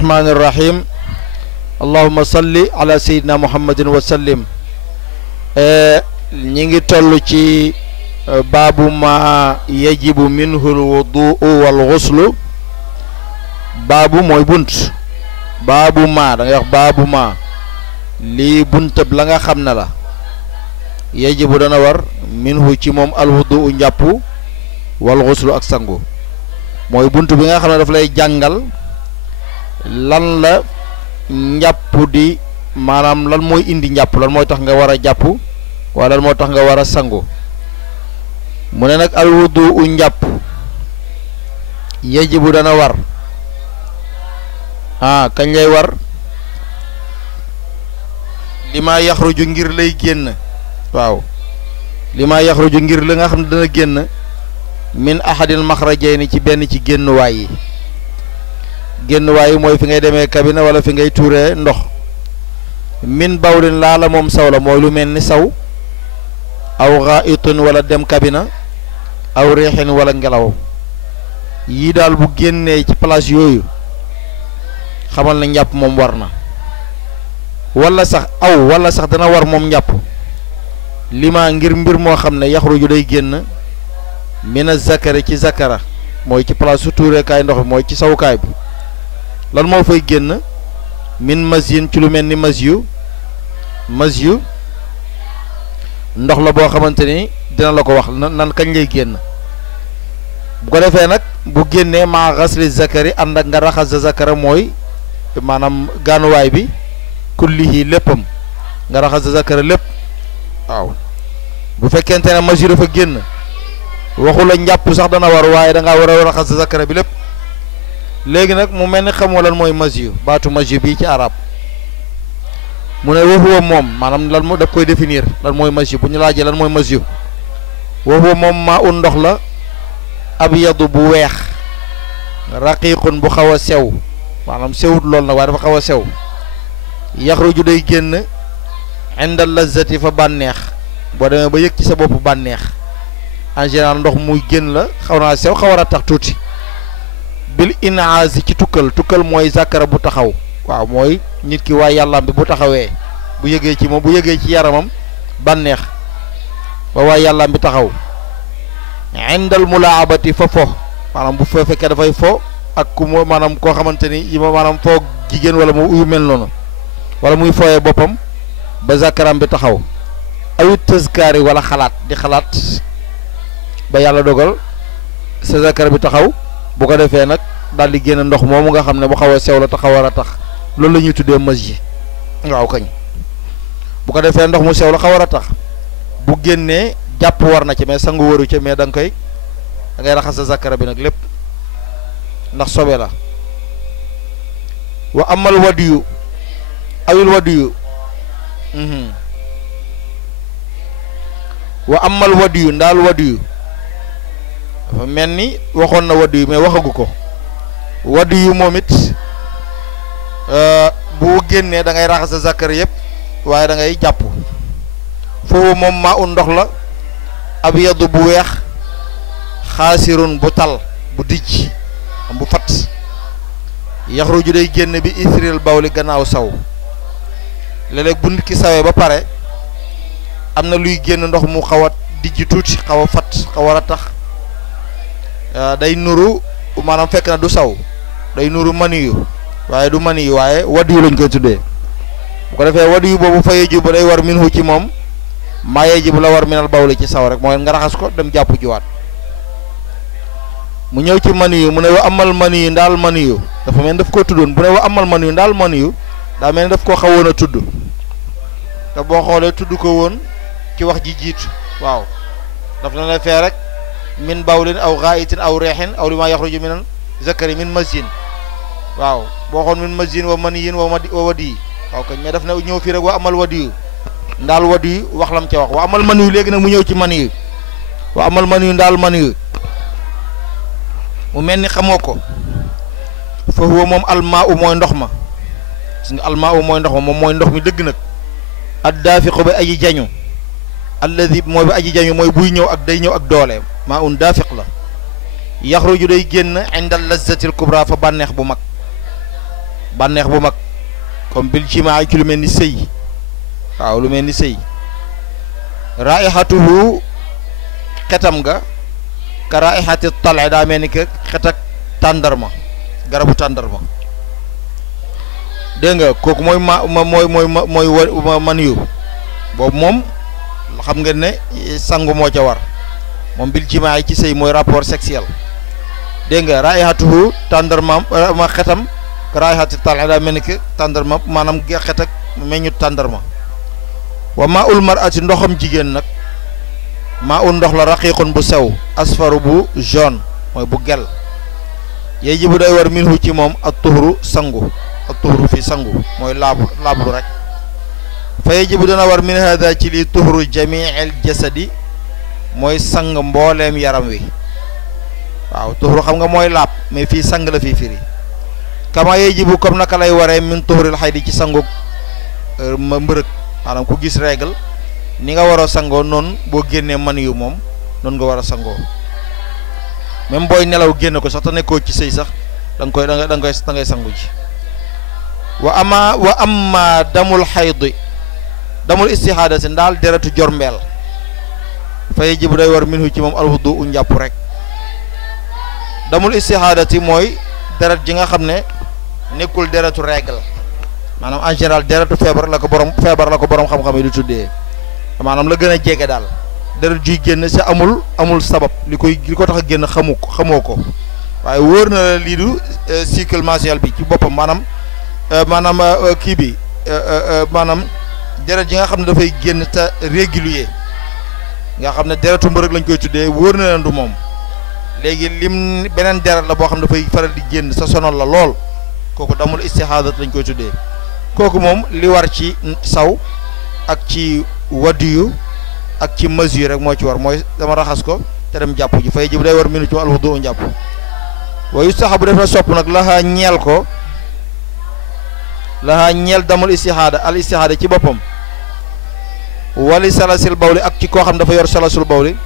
الرحمن الرحيم اللهم صل على سيدنا محمد وسلم نيجي تولو ci باب ما يجب منه الوضوء والغسل باب موي بونت باب ما دا wax باب ما li buntab la nga xamna la yajibu dana war minhu ci mom alwudu njàpp wal ghuslu ak sangu moy buntu bi nga xamne daf lay jàngal lan la njàpp di manam lan moy indi njàpp lan moy tax nga wara jàpp wala lan moy tax nga wara sangu mune nak alwudu njàpp yajibu dana war kañ lay war lima yakhruju ngir lay génn waaw lima yakhruju ngir la nga xam dana génn min ahadil makhrajayni ci ben ci génn way moy fi ngay démé cabine wala fi ngay touré ndox min bawlin la mom saw la moy lu melni saw aw gha'itun wala dem cabine aw rihin wala ngelaw yi dal bu génné ci place yoyu xamal na ñap mom warna wala sax dana war mom ñap lima ngir mbir mo xamne yakhruju day génn mina zakari ci zakara moy ci place su touré kay ndox moy ci sawukaay bi lan mo fay génn min mazyin ci lu melni mazyu ndox la bo xamanteni dina la ko wax nan kañ lay génn bu ko defé nak bu génné ma ghasli zakari and ak nga raxas zakara moy manam ganuwaay bi kullihi léppam nga raxas zakara lépp waaw bu fekkente ne mazyu dafa génn waxu la njàpp sax dana war waaye da nga war a raxas zakara bi lépp léegi nag mu mel ni xamoo lan mooy mazyu baatu mazyu bii ci arab mu ne waxuwa moom maanaam lan moo daf koy définir lan mooy mazyu bu ñu laajee lan mooy mazyu waxuwa moom maa un ndox la abyadu bu weex raqiqun bu xaw a sew maanaam sewut lool nag waaye dafa xaw a sew yaxruju day génn inda lazati fa bànneex boo demee ba yëg ci sa bopp bànneex en général ndox muy génn la xaw naa sew xaw a tax tuuti bil inaasi ci tukkal mooy zakara bu taxaw waaw mooy nit ki waaye yàllaam bi bu taxawee bu yëgee ci moom bu yëgee ci yaramam bànneex ba waaye yàllaam bi taxaw indal mulaabati fa fo maanaam bu fekkee dafay fo ak ku mo maanaam koo xamante ni yi ma maanaam foo jigéen wala mu uyu mel noonu wala muy fooyee boppam ba zakaram bi taxaw awit tëskaari wala xalaat di xalaat ba yàlla dogal sa zakar bi taxaw bu ko defee nag daal di génn ndox moomu nga xam ne bu xaw a sew la te xaw a tax loolu la ñuy tuddee mazyi waaw kañ bu ko defee ndox mu sew la xaw a tax bu génnee jàpp war na ci mais sangu waru ci mais da ngay raxas sa zakara bi nag lépp ndax sobe la wa amal wadiyu awil wadiyu wa amal wadiyu ndaal wadiyu dafa mel ni waxoon na wadiyu mais waxagu ko wadiyu moom it bu génnee da ngay raxas sa zakar yëpp waaye da ngay jàpp foofu moom maa un ndox la abyadu bu weex xaasirun bu tal bu dijj am bu fat yaxruju day génn bi isril bawli gannaaw saw léeg-léeg bu nit ki sawee ba pare am na luy génn ndox mu xaw a dijj tuuti xaw a fat xaw a tax day nuru maanaam fekk na du saw day nuru maniyu waaye du maniyu waaye wadiyu lañ koy tuddee bu ko defee wadiyu boobu fa yeju ba day war minhu ci moom maa yeji bu la war minal bawli ci saw rek mooy nga raxas ko dem jàpp jiwaat mu ñëw ci maniyu mu ne wa amal maniyu ndaal maniyu dafa mel ni daf koo tuddoon bu ne wa amal maniyu ndaal maniyu daa mel ni daf koo xawoon a tudd te boo xoolee tudd ko woon ci wax ji jiitu waaw daf na la fee rek min bawlin aw ghaitin aw reexin aw lima yaxruju min zakari min mazyin waaw boo xoon min mazyin wa maniyin wa wadi waaw kañ mais daf na ñëw fii rek wa amal wadiyu ndaal wadiyu wax lam ca wax wa amal maniyu léegi nag mu ñëw ci maniyu wa amal maniyu ndaal maniyu mu mel ni xamoo ko fa huwa moom almaa u mooy ndox ma gis nga almaa u mooy ndox ma moom mooy ndox mi dëgg nag addaafiqu ba aji jañu alladi mooy ba aji jañu mooy buy ñëw ak day ñëw ak doole maa un daafiq la yaxruju day génn inda lazzatil kubra fa bànneex bu mag bànneex bu mag comme bil jimaa ci lu mel ni sëy waaw lu mel ni sëy raihatuhu xetam nga ka raihati tale daa mel ni que xet ak tàndarma garabu tàndarma dégg nga kooku mooy man yu boobu moom xam ngeen ne sangu moo ca war moom bil jimaa yi ci sëy mooy rapport sexuel dégg nga raihatuhu tàndarma ma xetam raihati tale daa mel ni que tàndarma maanaam xet ak meññu tàndarma wa maa ul mar'ati ndoxam jigéen nag maa ul ndox la raqiqun bu sew asfaru bu jaune mooy bu gel yey ji bu day war minhu ci moom ak tuhuru sangu ak tuhuru fi sangu mooy laablu rek fa yey ji bu dana war min hada ci lii tuhuru jamiil jasadi mooy sang mbooleem yaram wi waaw tuhuru xam nga mooy laab mais fii sang la fii firi kama yey ji bu comme naka lay waree min tuhuril xaydi ci sangu mbërëg maanaam ku gis règle ni nga war a sangoo noonu boo génnee man yu moom noonu nga war a sangoo même booy nelaw génn ko sax te nekkoo ci sëy sax da ngay sangu ji wa amma damul xaydi damul istixaada si ndaal deretu jormbeel fay jibu day war minhu ci moom alwudu u njàpp rek damul istixaadati mooy deret ji nga xam ne nekkul deretu règle maanaam en général deretu feebar la ko borom xam-xam yi di tuddee maanaam la gën a jege daal deret juy génn si amul sabab li ko tax a génn xamoo ko waaye wóor na la lii du cycle mensuel bi ci boppam maanaam kii bi maanaam deret ji nga xam ne dafay génn te régulier nga xam ne deretu mbërëg lañ koy tuddee wóor na leen du moom léegi lim beneen deret la boo xam ne dafay faral di génn sa sonal la lool kooku damul istihaadat lañ koy tuddee kooku moom li war ci saw ak ci wadiyu ak ci mesure rek moo ci war mooy dama raxas ko te dem jàpp ji fay ji bu day war minu ci alwudu njàpp wa yustahabu def na sopp nag laxaa ñeel damul istihaada al istihaada ci boppam wali salasil bawli ak ci koo xam dafa yor salasul bawli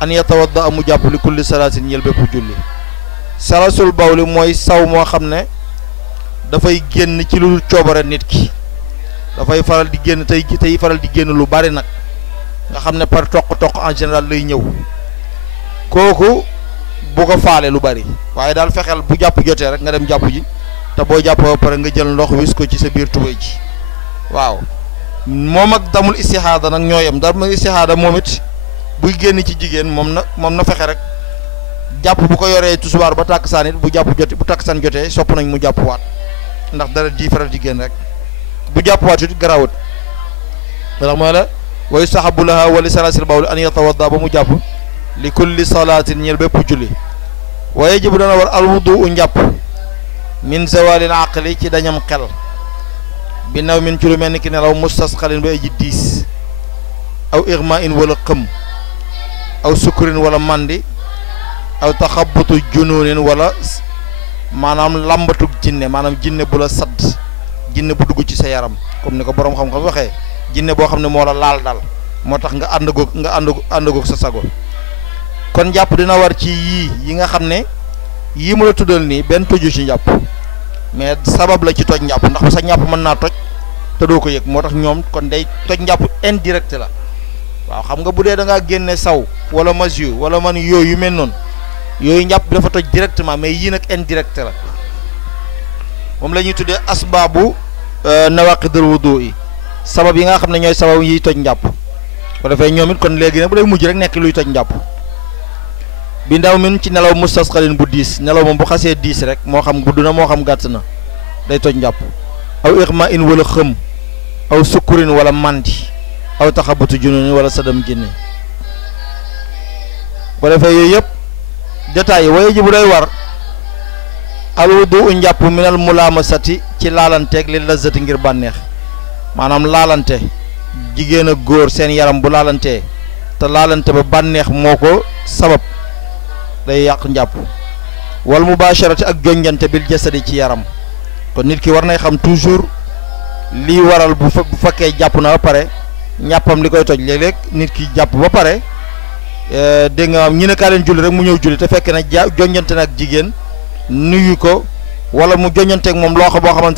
an yatawadda amu jàpp li kulli salasin ñeel bépp julli salasul bawli mooy saw moo xam ne dafay génn ci lu coobare nit ki dafay faral di génn tey faral di génn lu bari nag nga xam ne par toq en général lay ñëw kooku bu ko faale lu bari waaye daal fexeel bu jàpp jotee rek nga dem jàpp ji te boo jàpp ba pare nga jël ndox wis ko ci sa biir tubéy ji waaw moom ak damul istihaada nag ñoo yem damul istihaada moom it buy génn ci jigéen moom na fexe rek jàpp bu ko yoree tusubaar ba tàkkusaan it bu tàkkusaan jotee sopp nañ mu jàpp waat ndax dara ji faral di génn rek bu jàpp waat it garawut ndax mooy la wa yustahabu laha wa li salasil bawli an yatawadda ba mu jàpp li kulli salaatin ñeel bépp julli wa yajibu dana war alwudu u njàpp min zawalil aqli ci dañam xel bi naw min ci lu mel ni ki nelaw mustasqalin ba aji diis aw irma in wala xëm aw sukkurin wala mandi aw taxabutu junuunin wala maanaam làmbatug jinne maanaam jinne bu la sadd jinne bu dugg ci sa yaram comme ni ko boroom xam-xam waxee jinne boo xam ne moo la laal dal moo tax nga ànd goog sa sago kon jàpp dina war ci yi nga xam ne yii mu la tuddal nii benn toju ci njàpp mais sabab la ci toj njàpp ndax sa njàpp mën naa toj te doo ko yëg moo tax ñoom kon day toj njàpp indirect la waaw xam nga bu dee da ngaa génne saw wala masyu wala man yooyu yu mel noonu yooyu njàpp dafa toj directement mais yii nag indirect la moom la ñuy tuddee asbaabu nawaqidul wudu yi sabab yi nga xam ne ñooy sabab yiy toj njàpp ko defee ñoom it kon léegi nag bu day mujj rek nekk luy toj njàpp bi ndaw min ci nelaw mustasqalin bu diis nelaw moom bu xasee diis rek moo xam gudd na moo xam gàtt na day toj njàpp aw iqma in wala xëm aw sukkurin wala mandi aw taxabutu jununin wala sadam jinne bu defee yooyu yëpp détails yi waye ji bu day war alwudu u njàpp minal mulaamasati ci laalanteeg li lazati ngir bànneex maanaam laalante jigéen ak góor seen yaram bu laalantee te laalante ba bànneex moo ko sabab day yàq njàpp wal mubasharati ak jonjante bil jasadi ci yaram kon nit ki war nay xam toujours lii waral bu fekkee jàpp na ba pare ñàppam li koy toj léeg-léeg nit ki jàpp ba pare dégg nga am ñi ne kaa leen julli rek mu ñëw julli te fekk na jonjante na ak jigéen nuyu ko wala mu jonjanteeg moom loo xam boo xamante